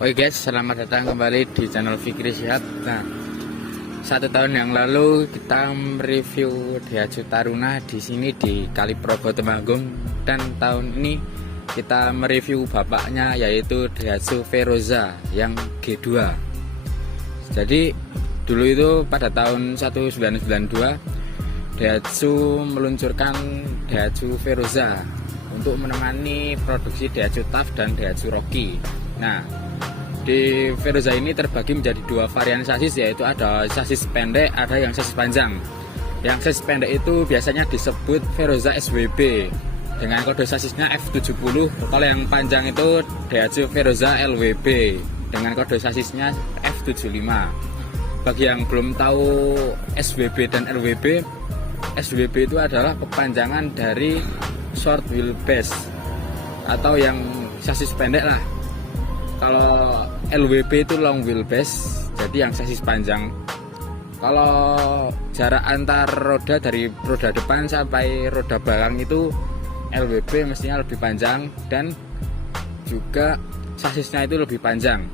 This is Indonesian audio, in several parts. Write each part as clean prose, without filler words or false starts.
Oke guys, selamat datang kembali di channel Fikri Shihab. Nah, 1 tahun yang lalu kita mereview Daihatsu Taruna di sini di Kaliprogo Temanggung, dan tahun ini kita mereview bapaknya yaitu Daihatsu Veroza yang G2. Jadi dulu itu pada tahun 1992 Daihatsu meluncurkan Daihatsu Veroza untuk menemani produksi Daihatsu TAF dan Daihatsu Rocky. Nah, di Veroza ini terbagi menjadi 2 varian sasis, yaitu ada sasis pendek, ada yang sasis panjang. Yang sasis pendek itu biasanya disebut Veroza SWB dengan kode sasisnya F70. Kalau yang panjang itu Daihatsu Veroza LWB dengan kode sasisnya F75. Bagi yang belum tahu SWB dan LWB, SWB itu adalah kepanjangan dari short wheelbase atau yang sasis pendek lah. Kalau LWB itu long wheelbase, jadi yang sasis panjang. Kalau jarak antar roda dari roda depan sampai roda belakang itu LWB mestinya lebih panjang, dan juga sasisnya itu lebih panjang.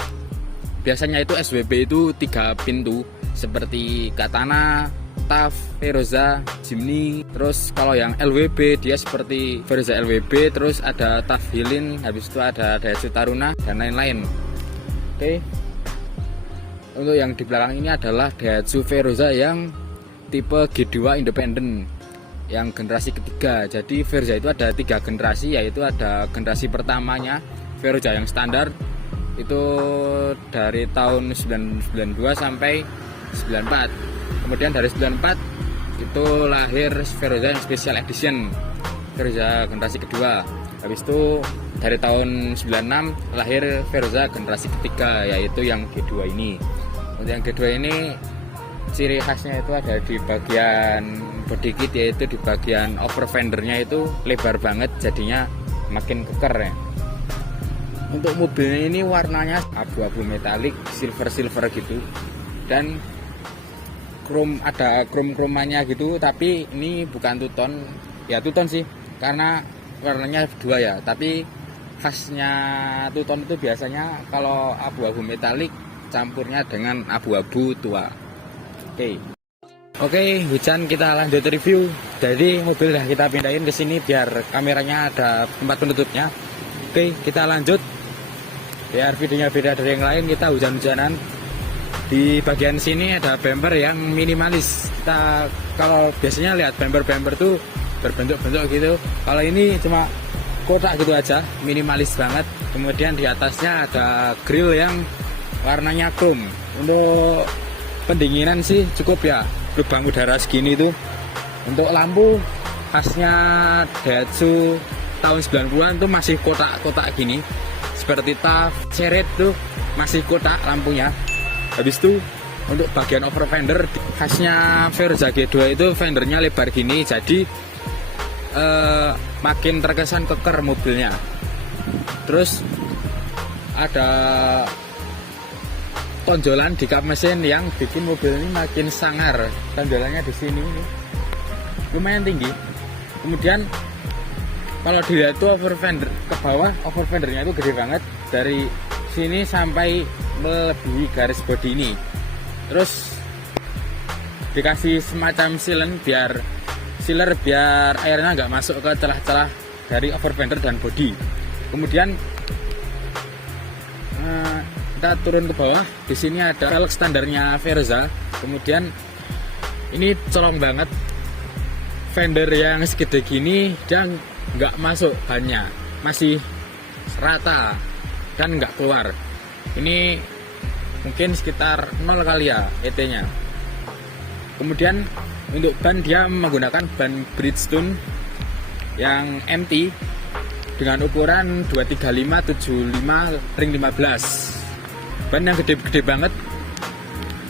Biasanya itu SWB itu 3 pintu seperti Katana, TAF, Veroza, Jimny. Terus kalau yang LWB dia seperti Veroza LWB, terus ada TAF Hilin, habis itu ada Daihatsu Taruna dan lain-lain. Oke. Untuk yang di belakang ini adalah Daihatsu Veroza yang tipe G2 independen yang generasi ketiga. Jadi Veroza itu ada 3 generasi, yaitu ada generasi pertamanya Veroza yang standar itu dari tahun 1992 sampai 94. Kemudian dari 94 itu lahir Veroza yang special edition, Veroza generasi kedua. Habis itu dari tahun 96 lahir Veroza generasi ketiga, yaitu yang G2 ini. Untuk yang G2 ini ciri khasnya itu ada di bagian body kit, yaitu di bagian over fendernya itu lebar banget, jadinya makin keker ya. Untuk mobilnya ini warnanya abu-abu metalik, silver gitu, dan ada krom-kromannya gitu, tapi ini bukan tuton. Ya tuton sih, karena warnanya 2 ya, tapi khasnya tuton itu biasanya kalau abu-abu metalik campurnya dengan abu-abu tua. Oke, hujan, kita lanjut review. Jadi mobil udah kita pindahin ke sini biar kameranya ada tempat penutupnya. Oke, kita lanjut. Biar videonya beda dari yang lain, kita hujan-hujanan. Di bagian sini ada bumper yang minimalis. Kita kalau biasanya lihat bumper tuh berbentuk-bentuk gitu. Kalau ini cuma kotak gitu aja, minimalis banget. Kemudian di atasnya ada grill yang warnanya chrome. Untuk pendinginan sih cukup ya, lubang udara segini tuh. Untuk lampu khasnya Daihatsu tahun 90-an tuh masih kotak-kotak gini. Seperti TAF, Seret tuh masih kotak lampunya. Habis itu untuk bagian over fender khasnya Veroza G2 itu fendernya lebar gini, jadi makin terkesan keker mobilnya. Terus ada tonjolan di kap mesin yang bikin mobil ini makin sangar. Tonjolannya di sini lumayan tinggi. Kemudian kalau dilihat tuh over fender ke bawah, over fendernya itu gede banget, dari sini sampai melebihi garis bodi ini. Terus dikasih semacam sealer biar airnya nggak masuk ke celah-celah dari over fender dan bodi. Kemudian kita turun ke bawah. Di sini ada velg standarnya Veroza. Kemudian ini colong banget, fender yang segede gini dan nggak masuk bannya, masih rata dan nggak keluar. Ini mungkin sekitar 0 kali ya ET-nya. Kemudian untuk ban dia menggunakan ban Bridgestone yang MT dengan ukuran 235/75 ring 15. Ban yang gede-gede banget.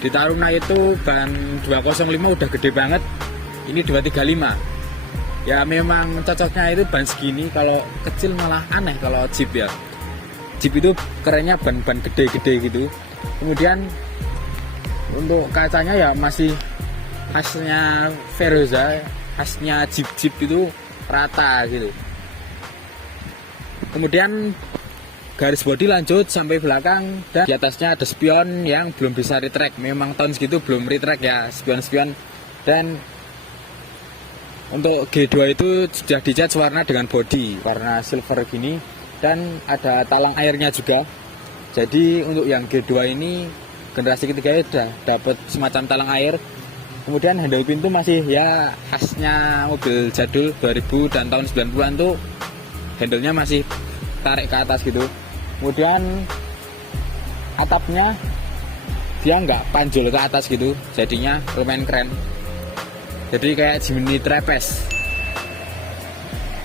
Di Taruna itu ban 205 udah gede banget. Ini 235. Ya memang cocoknya itu ban segini. Kalau kecil malah aneh kalau Jeep ya. Jeep itu kerennya ban-ban gede-gede gitu. Kemudian untuk kacanya ya masih khasnya Veroza, khasnya Jeep itu rata gitu. Kemudian garis bodi lanjut sampai belakang, dan di atasnya ada spion yang belum bisa retract. Memang tahun segitu belum retract ya spion-spion. Dan untuk G2 itu sudah dicat warna dengan body warna silver gini, dan ada talang airnya juga. Jadi untuk yang G2 ini generasi ketiga udah dapat semacam talang air. Kemudian handle pintu masih ya khasnya mobil jadul 2000 dan tahun 90-an tuh, handle-nya masih tarik ke atas gitu. Kemudian atapnya dia nggak panjul ke atas gitu, jadinya lumayan keren. Jadi kayak Jimny Trapeze.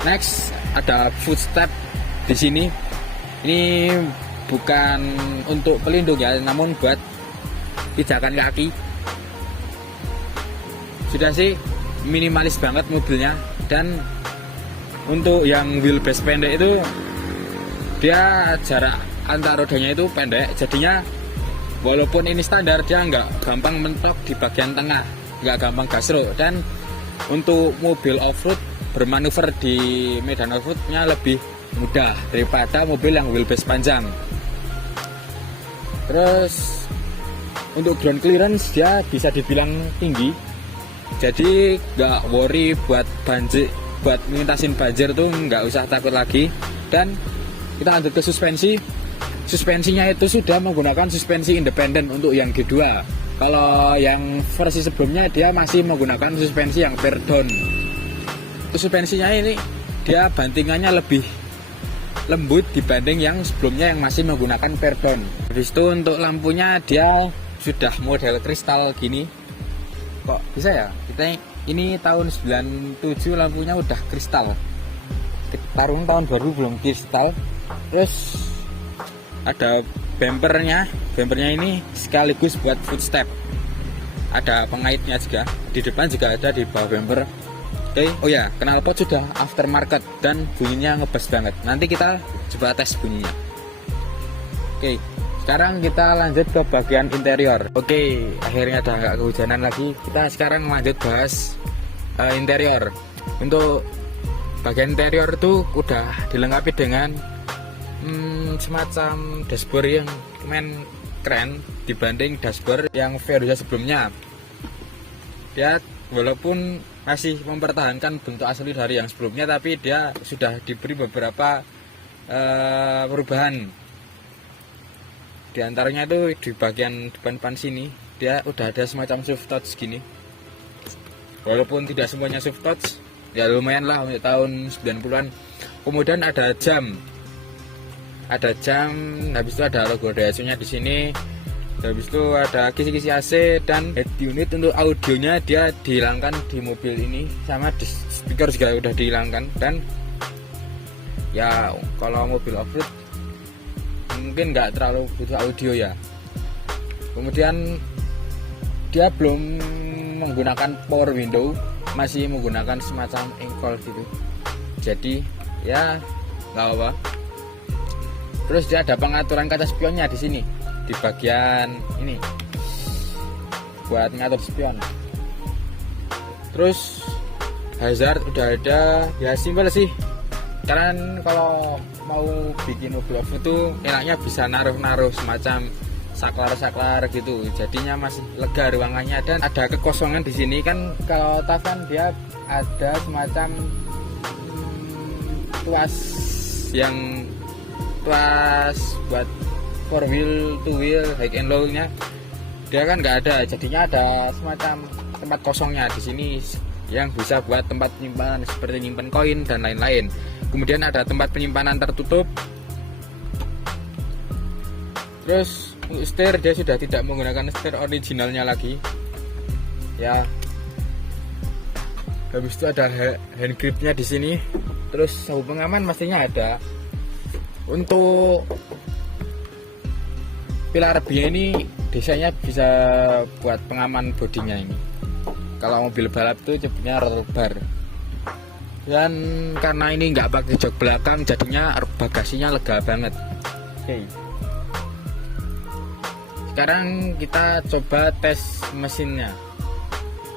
Next ada footstep di sini. Ini bukan untuk pelindung ya, namun buat pijakan kaki. Sudah sih minimalis banget mobilnya, dan untuk yang wheelbase pendek itu dia jarak antar rodanya itu pendek, jadinya walaupun ini standar dia nggak gampang mentok di bagian tengah, nggak gampang gasro. Dan untuk mobil off-road bermanuver di medan off-roadnya lebih mudah daripada mobil yang wheelbase panjang. Terus untuk ground clearance dia bisa dibilang tinggi, jadi nggak worry buat banjir, buat ngintasin banjir tuh nggak usah takut lagi. Dan kita lanjut ke suspensi. Suspensinya itu sudah menggunakan suspensi independen untuk yang G2. Kalau yang versi sebelumnya dia masih menggunakan suspensi yang perdon. Suspensinya ini dia bantingannya lebih lembut dibanding yang sebelumnya yang masih menggunakan perdon. Habis itu untuk lampunya dia sudah model kristal gini. Kok bisa ya? Kita ini tahun 97 lampunya udah kristal. Tarung tahun baru belum kristal. Terus ada bumpernya ini sekaligus buat footstep. Ada pengaitnya juga. Di depan juga ada di bawah bumper. Oke, oh ya, knalpot sudah aftermarket dan bunyinya ngebas banget. Nanti kita coba tes bunyinya. Oke, sekarang kita lanjut ke bagian interior. Oke, akhirnya udah nggak kehujanan lagi. Kita sekarang lanjut bahas interior. Untuk bagian interior itu udah dilengkapi dengan semacam dashboard yang lumayan keren dibanding dashboard yang Veruza sebelumnya. Dia walaupun masih mempertahankan bentuk asli dari yang sebelumnya, tapi dia sudah diberi beberapa perubahan. Di antaranya itu di bagian depan sini dia udah ada semacam soft touch gini. Walaupun tidak semuanya soft touch, ya lumayan lah untuk tahun 90-an. Kemudian ada jam. Habis itu ada logo Daihatsu-nya di sini. Habis itu ada kisi-kisi AC dan head unit. Untuk audionya dia dihilangkan di mobil ini, sama di speaker juga udah dihilangkan. Dan ya kalau mobil off-road mungkin nggak terlalu butuh audio ya. Kemudian dia belum menggunakan power window, masih menggunakan semacam engkol gitu. Jadi ya nggak apa. Terus dia ada pengaturan kaca spionnya di sini, di bagian ini buat ngatur spion. Terus hazard udah ada, ya simpel sih. Karena kalau mau bikin mobil off itu enaknya bisa naruh semacam saklar gitu, jadinya masih lega ruangannya. Dan ada kekosongan di sini kan. Kalau Tavan dia ada semacam tuas buat 4 wheel, 2 wheel, high and low nya dia kan nggak ada, jadinya ada semacam tempat kosongnya di sini yang bisa buat tempat penyimpanan seperti nyimpen koin dan lain-lain. Kemudian ada tempat penyimpanan tertutup. Terus untuk setir dia sudah tidak menggunakan setir originalnya lagi ya. Habis itu ada hand gripnya di sini. Terus sabuk pengaman pastinya ada. Untuk pilar B ini desainnya bisa buat pengaman bodinya ini. Kalau mobil balap tuh nyebutnya roll bar. Dan karena ini nggak pakai jok belakang, jadinya bagasinya lega banget. Oke. Sekarang kita coba tes mesinnya.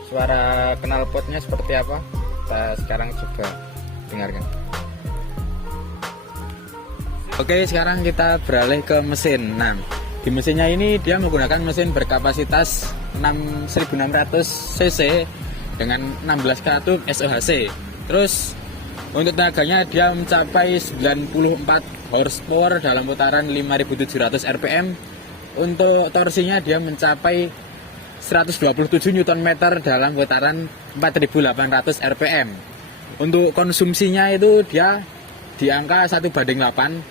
Suara knalpotnya seperti apa? Kita sekarang coba dengarkan. Oke, sekarang kita beralih ke mesin. Nah, di mesinnya ini dia menggunakan mesin berkapasitas 1600 cc dengan 16 katup SOHC. Terus untuk tenaganya dia mencapai 94 horsepower dalam putaran 5700 rpm. Untuk torsinya dia mencapai 127 Nm dalam putaran 4800 rpm. Untuk konsumsinya itu dia di angka 1:8.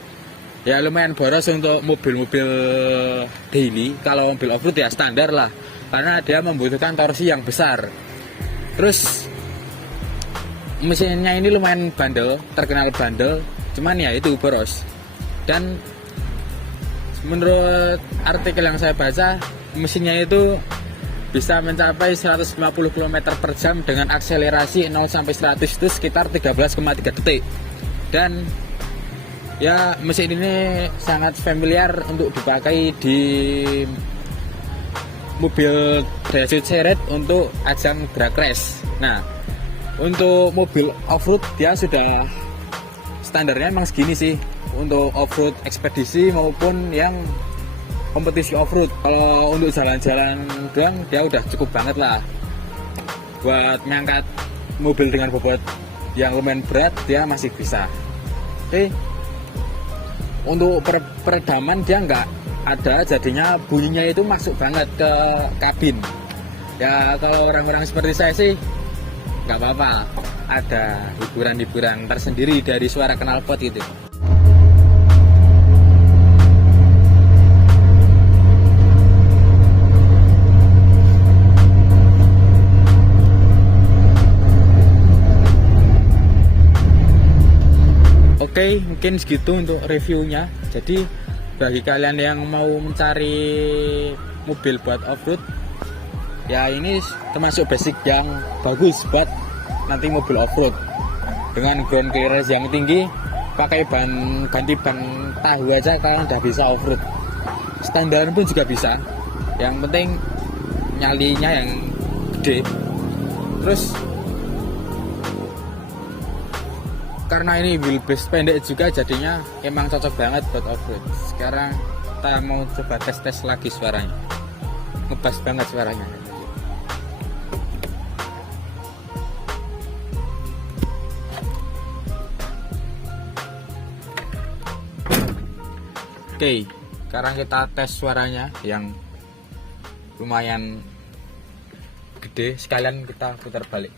Ya lumayan boros untuk mobil-mobil daily. Kalau mobil off-road ya standar lah, karena dia membutuhkan torsi yang besar. Terus mesinnya ini lumayan bandel, terkenal bandel, cuman ya itu boros. Dan menurut artikel yang saya baca, mesinnya itu bisa mencapai 150 km per jam dengan akselerasi 0 sampai 100 itu sekitar 13,3 detik. Dan ya mesin ini sangat familiar untuk dipakai di mobil Daihatsu Chery untuk ajang drag race. Nah, untuk mobil off-road dia sudah standarnya emang segini sih, untuk off-road ekspedisi maupun yang kompetisi off-road. Kalau untuk jalan-jalan doang dia udah cukup banget lah. Buat ngangkat mobil dengan bobot yang lumayan berat dia masih bisa. Oke. Untuk peredaman dia nggak ada, jadinya bunyinya itu masuk banget ke kabin. Ya kalau orang-orang seperti saya sih nggak apa-apa, ada hiburan-hiburan tersendiri dari suara knalpot itu. Oke, mungkin segitu untuk reviewnya. Jadi bagi kalian yang mau mencari mobil buat off-road, ya ini termasuk basic yang bagus buat nanti mobil off-road. Dengan ground clearance yang tinggi, pakai ganti ban tahu aja kalian udah bisa off-road. Standar pun juga bisa. Yang penting nyalinya yang gede. Terus karena ini wheelbase pendek juga, jadinya emang cocok banget buat off-road. Sekarang kita mau coba tes lagi suaranya. Ngebas banget suaranya. Oke, sekarang kita tes suaranya yang lumayan gede. Sekalian kita putar balik.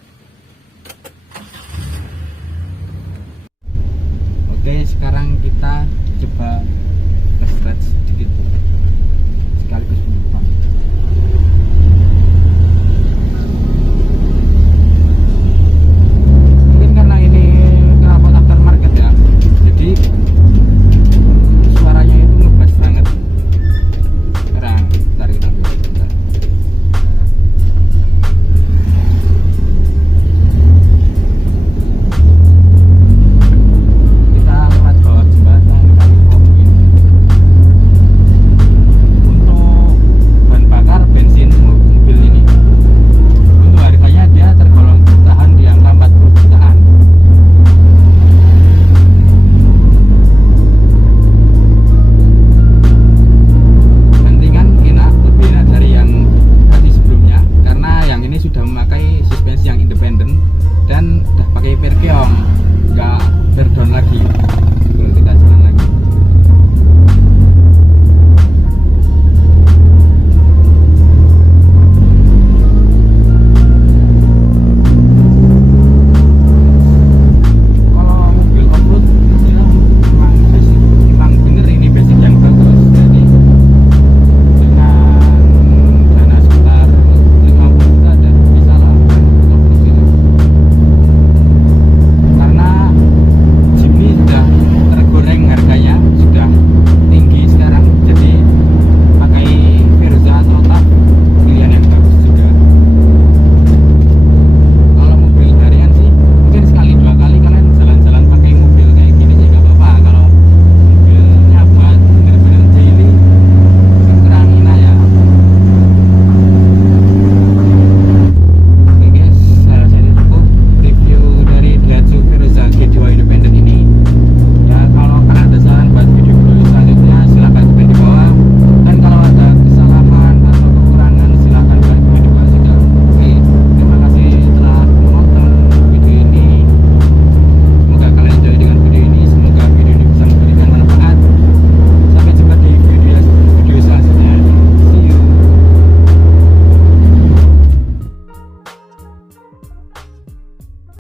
Oke, sekarang kita coba